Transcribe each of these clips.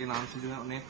के नाम से जो है उन्हें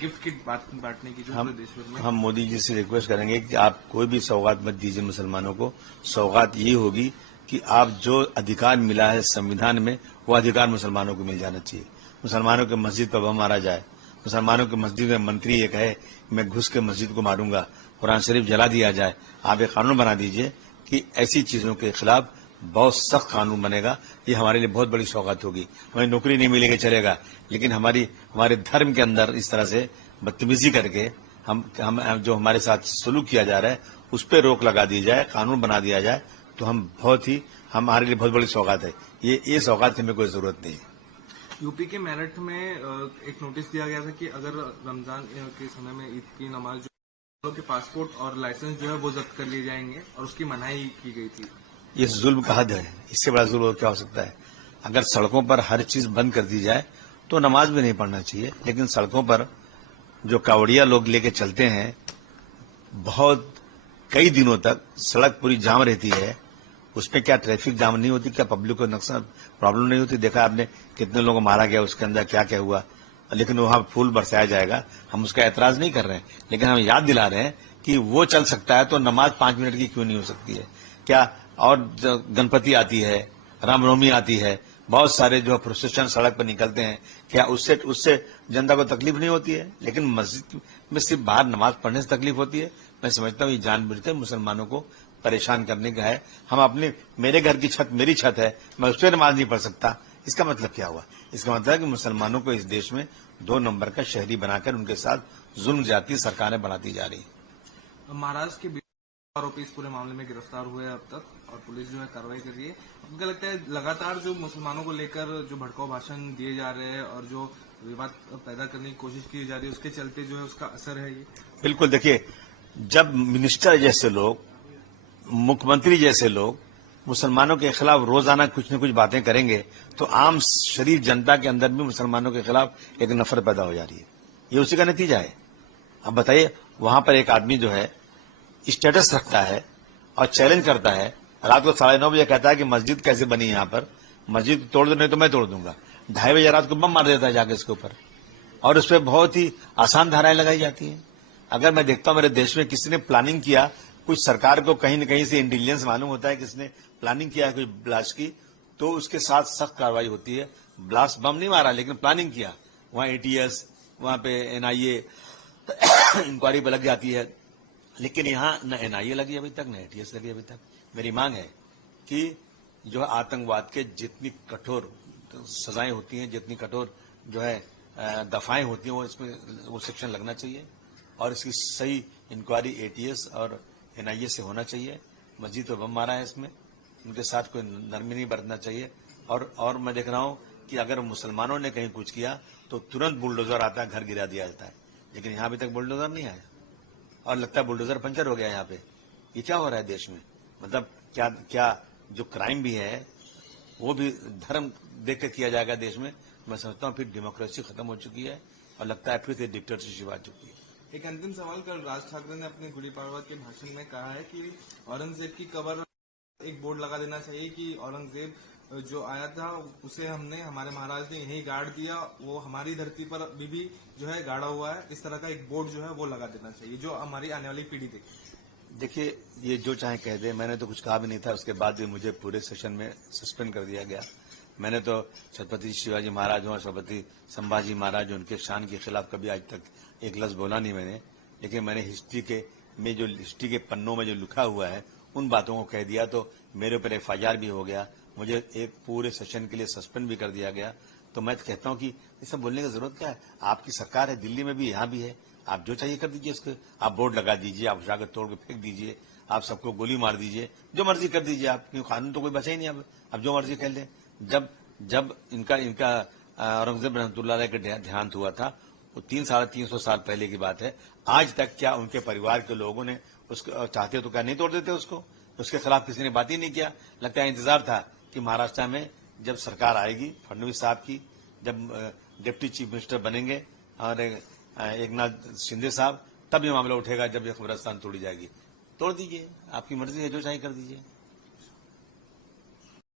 गिफ्ट किट बांटने की जो है देश भर में। हम मोदी जी से रिक्वेस्ट करेंगे कि आप कोई भी सौगात मत दीजिए मुसलमानों को। सौगात ये होगी कि आप जो अधिकार मिला है संविधान में, वो अधिकार मुसलमानों को मिल जाना चाहिए। मुसलमानों के मस्जिद पर बम मारा जाए, मुसलमानों के मस्जिद में मंत्री ये कहे मैं घुस के मस्जिद को मारूंगा, कुरान शरीफ जला दिया जाए, आप एक कानून बना दीजिए कि ऐसी चीजों के खिलाफ बहुत सख्त कानून बनेगा। ये हमारे लिए बहुत बड़ी सौगात होगी। हमें नौकरी नहीं मिलेगी चलेगा, लेकिन हमारे धर्म के अंदर इस तरह से बदतमीजी करके हम जो हमारे साथ सलूक किया जा रहा है उस पर रोक लगा दी जाए, कानून बना दिया जाए, तो हमारे लिए बहुत बड़ी सौगात है। ये सौगात हमें कोई जरूरत नहीं है। यूपी के मेरठ में एक नोटिस दिया गया था कि अगर रमजान के समय में ईद की नमाज जो के पासपोर्ट और लाइसेंस जो है वो जब्त कर लिए जाएंगे और उसकी मनाही की गई थी। ये जुल्म का हद है, इससे बड़ा जुल्म क्या हो सकता है। अगर सड़कों पर हर चीज बंद कर दी जाए तो नमाज भी नहीं पढ़ना चाहिए, लेकिन सड़कों पर जो कावड़िया लोग लेके चलते हैं, बहुत कई दिनों तक सड़क पूरी जाम रहती है, उसमें क्या ट्रैफिक जाम नहीं होती, क्या पब्लिक को नुकसान प्रॉब्लम नहीं होती। देखा आपने कितने लोगों को मारा गया, उसके अंदर क्या क्या हुआ, लेकिन वहां फूल बरसाया जाएगा। हम उसका ऐतराज नहीं कर रहे हैं, लेकिन हम याद दिला रहे हैं कि वो चल सकता है तो नमाज 5 मिनट की क्यों नहीं हो सकती है। क्या और गणपति आती है, रामनवमी आती है, बहुत सारे जो प्रोसेशन सड़क पर निकलते हैं, क्या उससे जनता को तकलीफ नहीं होती है। लेकिन मस्जिद में सिर्फ बाहर नमाज पढ़ने से तकलीफ होती है। मैं समझता हूँ ये जानबूझकर मुसलमानों को परेशान करने का है। मेरे घर की छत मेरी छत है, मैं उस पर नमाज नहीं पढ़ सकता, इसका मतलब क्या हुआ। इसका मतलब है कि मुसलमानों को इस देश में 2 नंबर का शहरी बनाकर उनके साथ जुल्म जाती सरकारें बढ़ाती जा रही है। महाराष्ट्र के आरोपी इस पूरे मामले में गिरफ्तार हुए हैं अब तक, और पुलिस जो है कार्रवाई कर रही है। आपको लगता है लगातार जो मुसलमानों को लेकर जो भड़काऊ भाषण दिए जा रहे हैं और जो विवाद पैदा करने की कोशिश की जा रही है, उसके चलते जो है उसका असर है ये? बिल्कुल। देखिए, जब मिनिस्टर जैसे लोग, मुख्यमंत्री जैसे लोग मुसलमानों के खिलाफ रोजाना कुछ न कुछ बातें करेंगे तो आम शरीफ जनता के अंदर भी मुसलमानों के खिलाफ एक नफरत पैदा हो जा रही है। ये उसी का नतीजा है। अब बताइए, वहां पर एक आदमी जो है स्टेटस रखता है और चैलेंज करता है, रात को 9:30 बजे कहता है कि मस्जिद कैसे बनी यहां पर, मस्जिद तोड़ दो नहीं तो मैं तोड़ दूंगा। 2:30 बजे रात को बम मार देता है जाके इसके ऊपर, और उस पर बहुत ही आसान धाराएं लगाई जाती हैं। अगर मैं देखता हूं मेरे देश में किसी ने प्लानिंग किया, कुछ सरकार को कहीं न कहीं से इंटेलिजेंस मालूम होता है किसने प्लानिंग किया है कोई ब्लास्ट की, तो उसके साथ सख्त कार्रवाई होती है। ब्लास्ट बम नहीं मारा, लेकिन प्लानिंग किया, वहां एटीएस, वहां पे एनआईए इंक्वायरी पर लग जाती है। लेकिन यहां न एनआईए लगी अभी तक, न एटीएस लगी अभी तक। मेरी मांग है कि जो है आतंकवाद के जितनी कठोर सजाएं होती हैं, जितनी कठोर जो है दफाएं होती हैं, वो इसमें वो सेक्शन लगना चाहिए और इसकी सही इंक्वायरी एटीएस और एनआईए से होना चाहिए। मस्जिद पर बम मारा है, इसमें उनके साथ कोई नरमी नहीं बरतना चाहिए। और मैं देख रहा हूं कि अगर मुसलमानों ने कहीं कुछ किया तो तुरंत बुलडोजर आता है, घर गिरा दिया जाता है। लेकिन यहां अभी तक बुलडोजर नहीं आया और लगता है बुलडोजर पंचर हो गया यहाँ पे। ये क्या हो रहा है देश में? मतलब क्या जो क्राइम भी है वो भी धर्म देख के किया जाएगा देश में? मैं समझता हूँ फिर डेमोक्रेसी खत्म हो चुकी है और लगता है फिर से डिक्टेटरशिप आ चुकी है। एक अंतिम सवाल, कल राज ठाकरे ने अपने गुड़ी पड़वा के भाषण में कहा है कि औरंगजेब की कब्र एक बोर्ड लगा देना चाहिए कि औरंगजेब जो आया था उसे हमने, हमारे महाराज ने यही गाड़ दिया, वो हमारी धरती पर अभी भी जो है गाड़ा हुआ है। इस तरह का एक बोर्ड जो है वो लगा देना चाहिए जो हमारी आने वाली पीढ़ी देखे। देखिए, ये जो चाहे कह दे, मैंने तो कुछ कहा भी नहीं था। उसके बाद भी मुझे पूरे सेशन में सस्पेंड कर दिया गया। मैंने तो छत्रपति शिवाजी महाराज और छत्रपति संभाजी महाराज, उनके शान के खिलाफ कभी आज तक एक लफ्ज बोला नहीं मैंने। लेकिन मैंने हिस्ट्री के पन्नों में जो लिखा हुआ है उन बातों को कह दिया, तो मेरे ऊपर एफआईआर भी हो गया, मुझे एक पूरे सेशन के लिए सस्पेंड भी कर दिया गया। तो मैं कहता हूं कि ये सब बोलने की जरूरत क्या है? आपकी सरकार है, दिल्ली में भी, यहां भी है, आप जो चाहिए कर दीजिए। उसके आप बोर्ड लगा दीजिए, आप जाकर तोड़ के फेंक दीजिए, आप सबको गोली मार दीजिए, जो मर्जी कर दीजिए आप, क्यों कानून तो कोई बचा ही नहीं। अब जो मर्जी कर ले। जब इनका औरंगजेब रहमतुल्लाह के देहांत हुआ था, वो 300-350 साल पहले की बात है। आज तक क्या उनके परिवार के लोगों ने उसको चाहते तो क्या नहीं तोड़ देते उसको? उसके खिलाफ किसी ने बात ही नहीं किया। लगता है इंतजार था कि महाराष्ट्र में जब सरकार आएगी फडणवीस साहब की, जब डिप्टी चीफ मिनिस्टर बनेंगे और एकनाथ शिंदे साहब, तब ये मामला उठेगा जब ये कब्रिस्तान तोड़ी जाएगी। तोड़ दीजिए, आपकी मर्जी है, जो चाहे कर दीजिए।